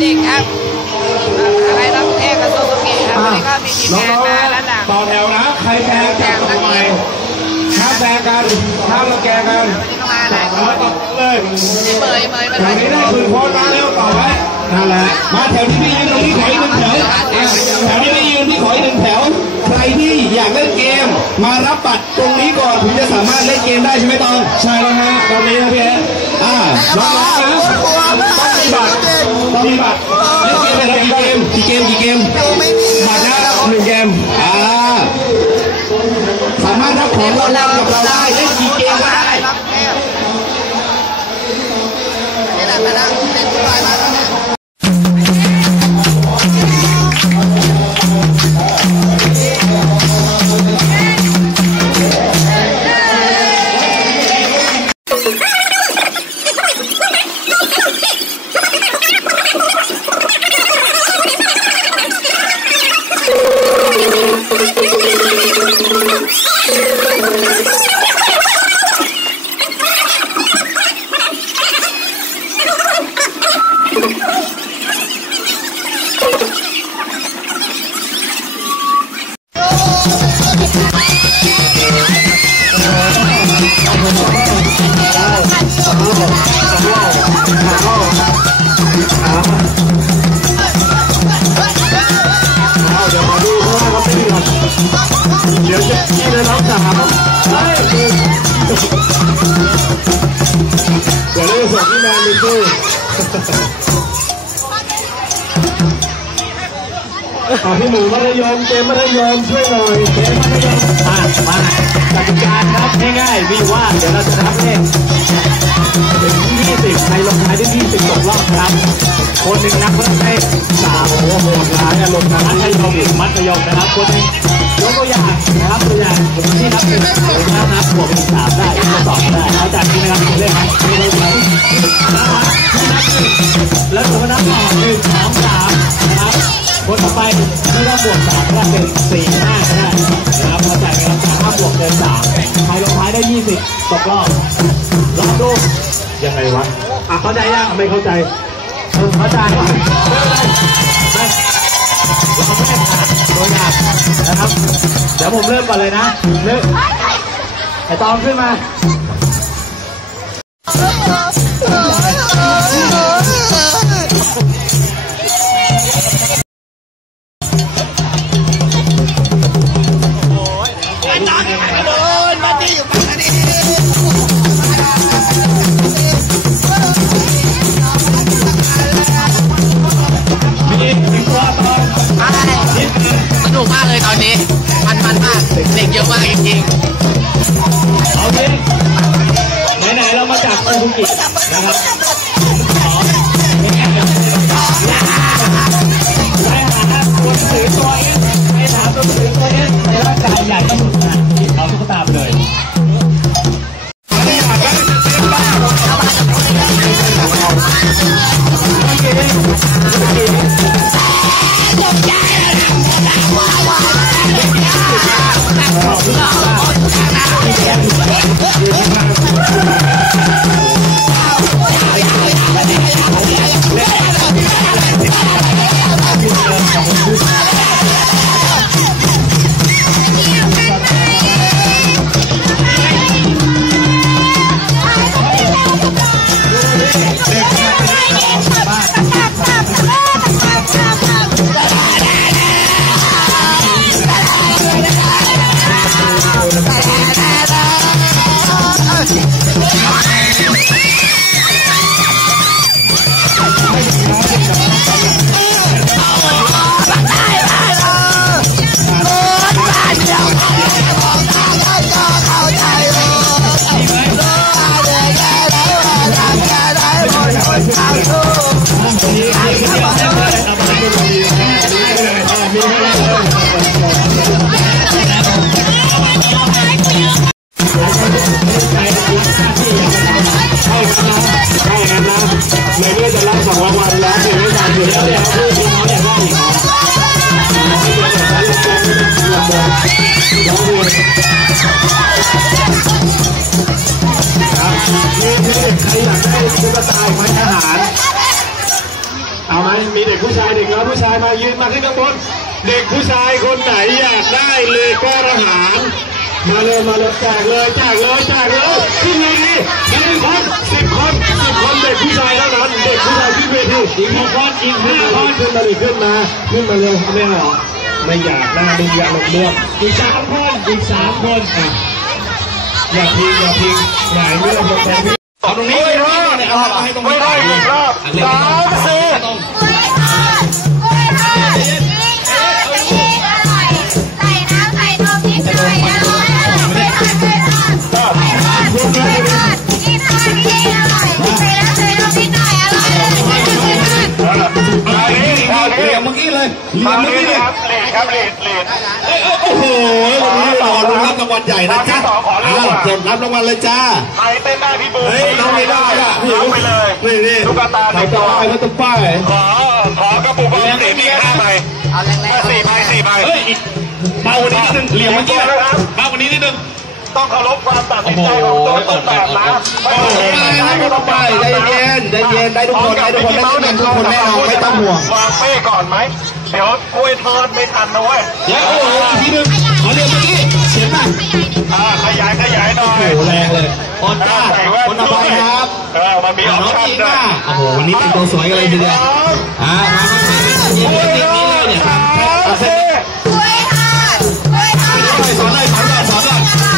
เด็กครับอะไรรับเทศกระทรวงสุขครับวันนี้ก็มีทีมน้งานองมาแล้วหลังๆต่อแถวนะ ใครแซงจับต่อไปห้ามแซงกันห้ามรังแกกันวันนี้ก็มาหลายคเอานต่อเลยนี่เมยเมยมาแถด้ววยนี้ได้คือโค้ดมาเร็วต่อไว้นั่นแหละมาแถวที่พี่ยืนตรงนี้ขออีกหนึ่งแถวอะแถวที่พี่ยืนที่ขออีกหนึ่งแถวใครที่อยากเล่นเกม มารับบัตรตรงนี้ก่อนถึงจะสามารถเล่นเกมได้ใช่ไหมตองใช่แล้วฮะตอนนี้นะพี่เอ๊ะอ่าน้องๆนะ บัตรเล่นเกมเป็นกี่เกมกี่เกมกี่เกมบัตรนะหนึ่งเกมอ่าสามารถรับของรางวัลกับเราได้เล่นกี่เกมก็ได้ พี่หมูมัธยมเกมมัธยมช่วยหน่อยเกมมัธยมมามาจัดการครับง่ายๆวีว่าเดี๋ยวเราจะนับเลขถึงยี่สิบใครลงท้ายด้วย20ตกรอบครับ คนหนึ่งนับเพิ่มให้สามโอ้โหร้ายอารมณ์นะมัธยมมัธยมนะครับคนหนึ่ง กรอบลองดูยังไงวะอะเข้าใจยังไม่เข้าใจเออเข้าใจไหมไม่เราไม่ผ่านตัวอย่างนะครับ เดี๋ยวผมเริ่มก่อนเลยนะเริ่มไอตอมขึ้นมา นนี้มันมันมากเด็กเยอะมากจริงๆโอเคไหนๆเรามาจากโอคุกินะครับ ถ้าายืนมาขึ้นข้างบนเด็กผู้ชายคนไหนอยากได้เลโก้ทหารมาเลยมาเลยแจกเลยแจกเลยแจกเลยขึ้นเวทีหนึ่คนสิบคนสิบคนเด็กผู้ชายเท่านั้นเด็กผู้ชายขึ้นเวทีอีกหกคนอีกห้าคนขึ้นมาดิขึ้นมาขึ้นมาเร็วไม่หรอไม่อยากได้ไม่อยากหลบเลือกอีกสามคนอีกสามคนอะอย่าพิงอย่าพิงหมายไม่อหมดแล้ผมตรงนี้ไม่รอดไม่รอดสามสี่ เรียญนะพี่เนี่ยครับเลดครับเลดเลโอ้โหวันนี้ต่องรับรางวัลใหญ่นะจ๊ะอ้าวจดรับรางวัลเลยจ้าใครเต้นได้พี่บูเฮ้ยน้องไม่ได้อะน้องไปเลยนี่นี่ตุ๊กตาใครจะได้ก็ต้องป้ายขอขอกระปุกบอลสี่พี่ห้าใบเอาแรสี่ใบสี่ใบเฮ้ยเบากว่านี้นิดนึงเหลียวเมื่อกี้เบากว่านี้นิดนึง ต้องเคารพความตัดสินใจของตัวต้นแบบนะไม่ต้องไปได้เย็นได้เย็นได้ทุกคนได้ทุกคนได้ทุกคนทุกคนแม่นอนไม่ต้องห่วงวางเป้ก่อนไหมเดี๋ยวกล้วยทอดไม่ทันนะเว้ยเดี๋ยวโอ้โหทีนึงเอเดี๋ยวเมื่อกี้เสียงอะขยายขยายหน่อยแรงเลยออนต้าคนต่อไปครับเออมันมีออปชั่นด้วยโอ้โหวันนี้เป็นตัวสวยกันเลยทีเดียวอ่ามาย็นติดนี้เลยเนี่ยับกยทอดกล้ยทสอนหน่ยสนหยสนหน่ย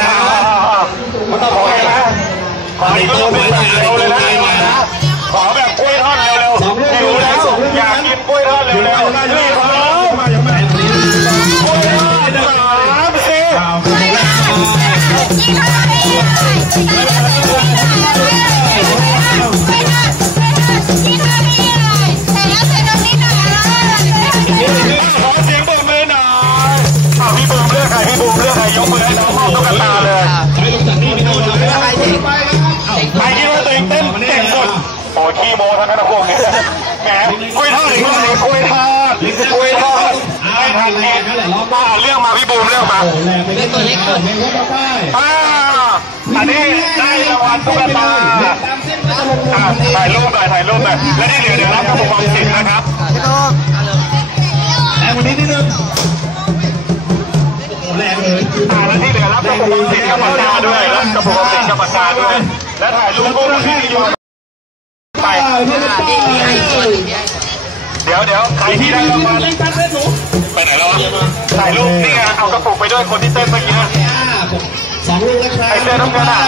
ทั้งนั้นนะพวกนี้แหมกล้วยทอดอีกแล้วกล้วยทอดกล้วยทอดไม่ทันกินอ่าเรื่องมาพี่บูมเรื่องมาแรงไปเล่นตัวเล็กตัวเล็กก็ได้อ่าอันนี้ได้รางวัลตุ๊กตาตามเส้นก็จะลงอ่าถ่ายรูปหน่อยถ่ายรูปหน่อยและที่เหลือเดี๋ยวรับกระปุกออมสินนะครับพี่โต้เอาเลยแรงวันนี้นิดนึงแรงเลยอ่าและที่เหลือรับกระปุกออมสินกับปากกาด้วยรับกระปุกออมสินกับปากกาด้วยและถ่ายรูปคู่กับพี่โยน ไปนี่นะพี่พี่ให้ตัวหนึ่งพี่ให้เดี๋ยวเดี๋ยวใครที่ได้รางวัลเล่นกันเล่นหนูไปไหนแล้ววะถ่ายรูปนี่ไงเอากระปุกไปด้วยคนที่เต้นเมื่อกี้สองลูกแล้วครับไอ้เสื้อน้ำเงินอะ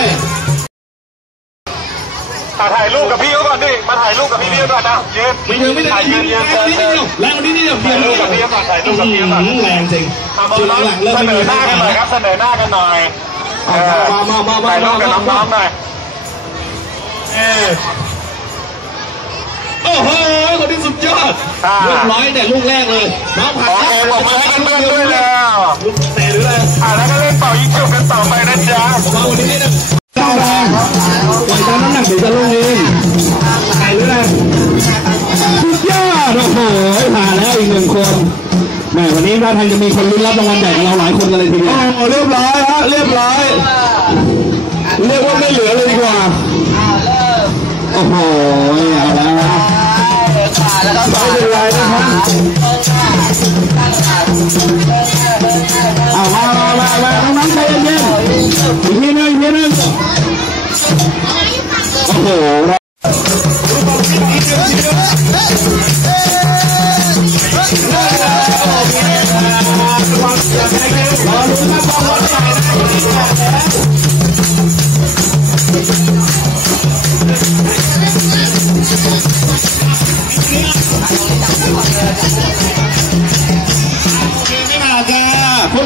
อ่าถ่ายรูปกับพี่เขาก่อนดิ มาถ่ายรูปกับพี่เขาก่อนนะยืนไม่เดียวไม่ได้ถ่ายยืนยืนเชิญเชิญแรงวันนี้นิดเดียวถ่ายรูปกับพี่เขาก่อนถ่ายรูปกับพี่เขาก่อนแรงจริงเอามาจุดหลังเริ่มเสไม่นมีอหน้ากันหน่อยครับ เสนอหน้ากันหน่อยเออมามามามาถ่ายรูปกับน้องๆหน่อยเออ โอ้โหคนที่สุดยอดเรียบร้อยแต่ลูกแรกเลยน้องผ่านโอเคผมมือให้เพื่อนๆด้วยแล้วเตะหรืออะไรอ่าแล้วก็เล่นเป่ายิงฉุบกันต่อไปนะจ๊ะมาวันนี้นะก้าวแรงปล่อยตามน้ำหนักเดี๋ยวจะลงเองใครหรืออะไรสุดยอดโอ้โหผ่านแล้วอีกหนึ่งคนแหมวันนี้ท่าทางจะมีคนลุ้นรับรางวัลใหญ่กับเราหลายคนกันเลยทีเดียวโอ้เรียบร้อยฮะเรียบร้อยเรียกว่าไม่เหลือเลยดีกว่าโอ้โหเอาแล้ว นะไม่เป็นไรนะครับ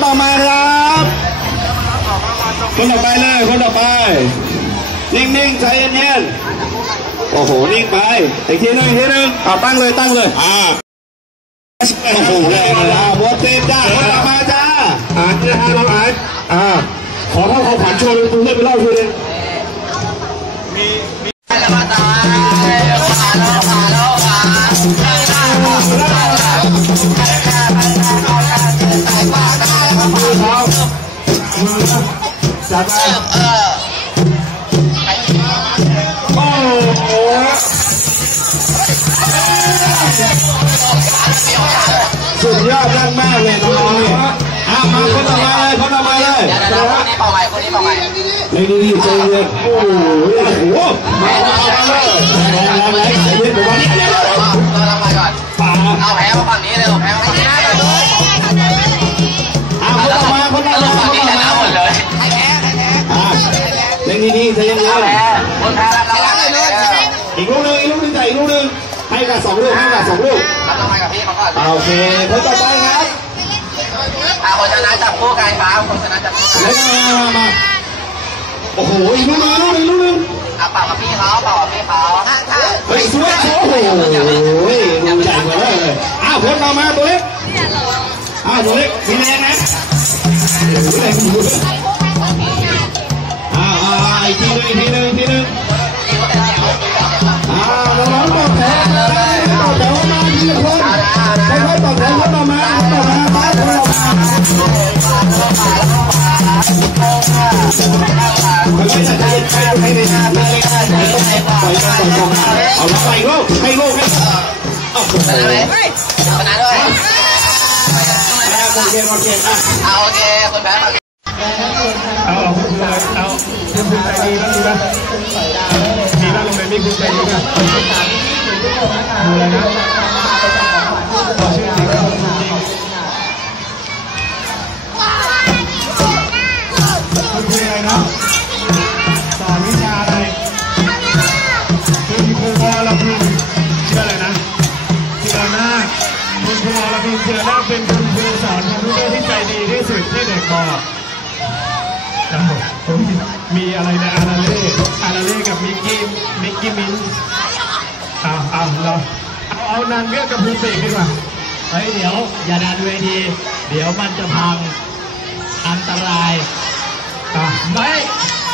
ต่อมาครับ คนต่อไปเลย คนต่อไป นิ่งๆใจเย็นๆโอ้โห นิ่งไป อีกทีนึงอีกทีนึงอะตั้งเลย ตั้งเลย อ่า โอ้โหแรงนะโบทเต็มจ้าคนต่อมาจ้าอ่านนะฮะน้องอาร์อ่า ขอเท่าขอผ่านโชว์เลยคุณงเล่นไปเล่าคืเลยมีมีอะไรมาตายมาแล้วมาแล้วมาแล้วมาแล้วมาแล้ว โอ้โหสุดยอดมากมากเลยน้องอะมาคนต่อมาเลยคนต่อมาเลยเดี๋ยวเดี๋ยวคนนี้เป่าใหม่คนนี้เป่าใหม่นี่นี่นี่ใจเย็นโอ้โหโอ้โหมาเลยแรงแรงแรงใจเย็นผมว่านี่เดี๋ยวเราเราไปก่อนป่าเอาแพ้มาฝั่งนี้เลยแพ้มาฝั่งนี้เลย ให้กับสองลูกให้กับสองลูกเราทำไปกับพี่มาก่อนโอเคคนต่อไปครับอ่าคนชนะจับคู่กันครับคนชนะจับคู่กันเล่นมามามาโอ้โหอีกลูกหนึงอีกลูกหนึงอีกลูกหนึงอะเป่ากับพี่เขาเป่ากับพี่เขาเฮ้ยสวยโอ้โหดูใหญ่กว่าเลยอ้าวคนต่อมาตัวเล็กอ้าวตัวเล็กมีแรงนะโอ้โหแรงอยู่อ้าวอ้าวอีกทีหนึงอีกทีหนึงอีกทีหนึง เอาโอเคคนแพ้มาเอาเอาคุณใจเอาคุณใจดีบ้างดีบ้างมีบ้างลงไปมีคุณใจดีบ้าง ดูอะไรนะขอชื่อจริงขอชื่อจริงคุณคืออะไรนะสอนวิชาอะไรคุณครูวรพินชื่ออะไรนะเชื่อนาคุณครูวรพินเชื่อนาเป็นคุณครูสอนคอมพิวเตอร์ที่ใจดีที่สุดที่เด็กบอกครับผมมีอะไรนะอาราเล่อาราเล่กับมิกกี้มิกกี้มิน เอาเอาเราเอาเอานางเงือกกับภูเสกดีกว่าเฮ้ยเดี๋ยว อย่าดันเวที เดี๋ยวมันจะพังอันตรายอะไม่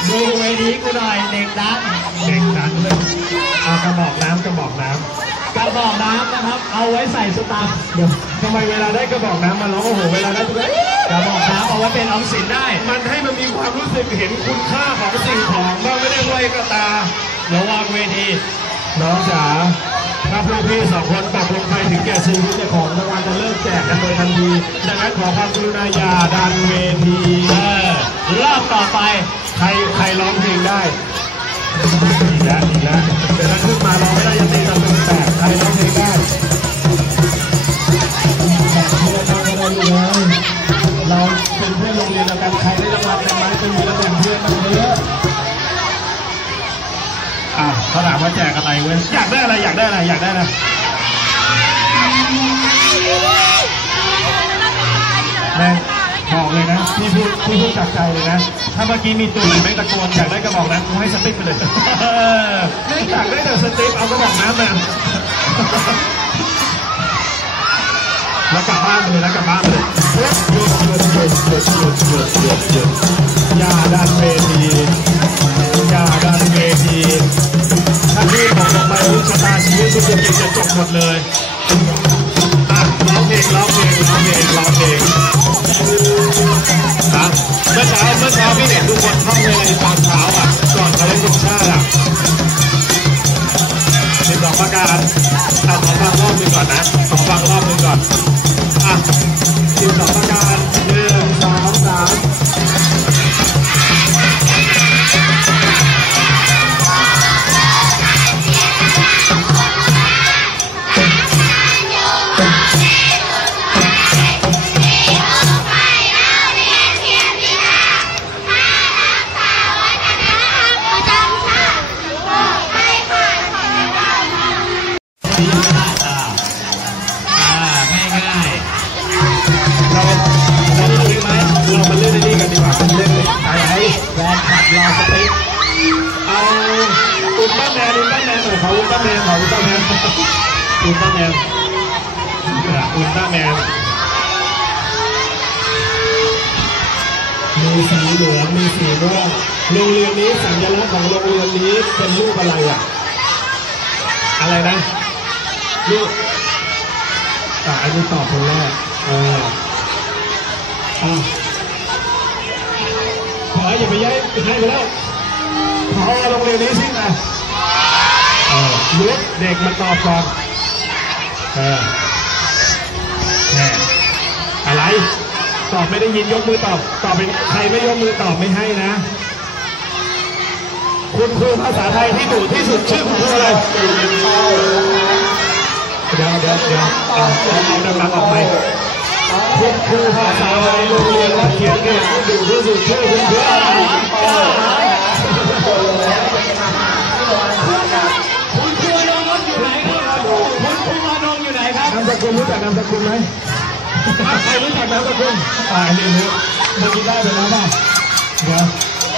ดูเวทีกูหน่อยเด็กดันเด็กดันเลยเอากระบอกน้ำกระบอกน้กระบอกน้ำนะครับ เอาไว้ใส่สตางค์ำเดี๋ยวทำไมเวลาได้กระบอกน้ำมาร้องโอ้โหเวลาได้ทุกคนกระบอกน้ำเอาไว้เป็นออมสินได้ มันให้มันมีความรู้สึกเห็นคุณค่าของสิ่งของบ้างไม่ได้ไว้กระตาระวังเวทีน้องจ๋า ถ้าพวกพี่สองคนตกลงไปถึงแก่ชีวิตเนี่ยของรางวัลจะเลิกแจกกันโดยทันทีดังนั้นขอความกรุณาอย่าดันเวทีเออรอบต่อไปใครใครร้องเพลงได้อีกแล้วอีกแล้วเดี๋ยวนั้นขึ้นมาร้องไม่ได้ยังตีตะตึงแตกใครร้องเพลงได้แตกเพื่อนเราก็ได้อยู่เลยเราเป็นเพื่อนโรงเรียนเดียวกันใครได้รางวัลเป็นไม้เป็นมือแล้วแบ่งเพื่อนมันเยอะามว่าแจกอะไรเว้ยอยากได้อะไรอยากได้อะไรอยากได้อะไรนะบอกเลยนะพี่พูดพี่พูดจากใจเลยนะ ถ้าเมื่อกี้มีตู่ไม่ตะโกนอยากได้กระบอกนะกูให้สติ๊กไปเลยอยากได้แต่สติ๊กเอากระบอกน้ำมาแล้วกลับบ้านเลยแล้กลับบ้านเลยอย่าดันเวทีอย่าดันเวที จะจะจบหมดเลย ลตร้าแมนขออุลตร้าแมนอุลตร้าแมนอุลตร้าแมนมีสีเหลืองมีสีม่วงโรงเรียนนี้สัญลักษณ์ของโรงเรียนนี้เป็นรูปอะไรอะ อะไรนะรูปอะอันนี้ตอบคนแรกเอออะเฮ้ยอย่าไปย้ายให้ไปแล้วพอโรงเรียนนี้สินะ ยุดเด็กมันตอบก่อนเออแหมอะไร ตอบไม่ได้ยินยกมือตอบ ตอบเป็นใครไม่ยกมือตอบไม่ให้นะ คุณครูภาษาไทยที่ดุที่สุดชื่อคุณครูอะไร เดี๋ยวเดี๋ยวเดี๋ยวเอาเอาดังๆออกไปคุณครูภาษาไทยโรงเรียนวัดเขียนเกตที่ยดุที่สุดชื่อคุณครูอะไร กุลรู้จักนามสกุลไหมใครรู้จักนามสกุลอ่านี่รู้มื่อกี้ได้ไปแล้วป่ะเดี๋ยว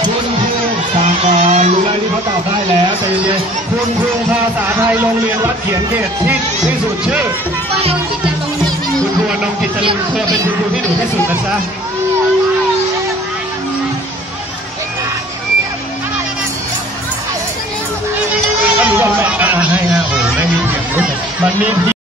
คุณครูสากรรู้แล้ที่เขาตอบได้แล้วใจเย็นๆคุณครูภาษาไทยโรงเรียนวัดเขียนเกตที่ที่สุดชื่อก็ลงกิจตรงนี้คุณครูอนงกิจจรุนเธอเป็นคุณครูที่ดุที่สุดนะจ๊ะถ้าหนูบอกแม่อ่าให้ฮะโอ้โหไม่มีเสียงรู้สึกมันมี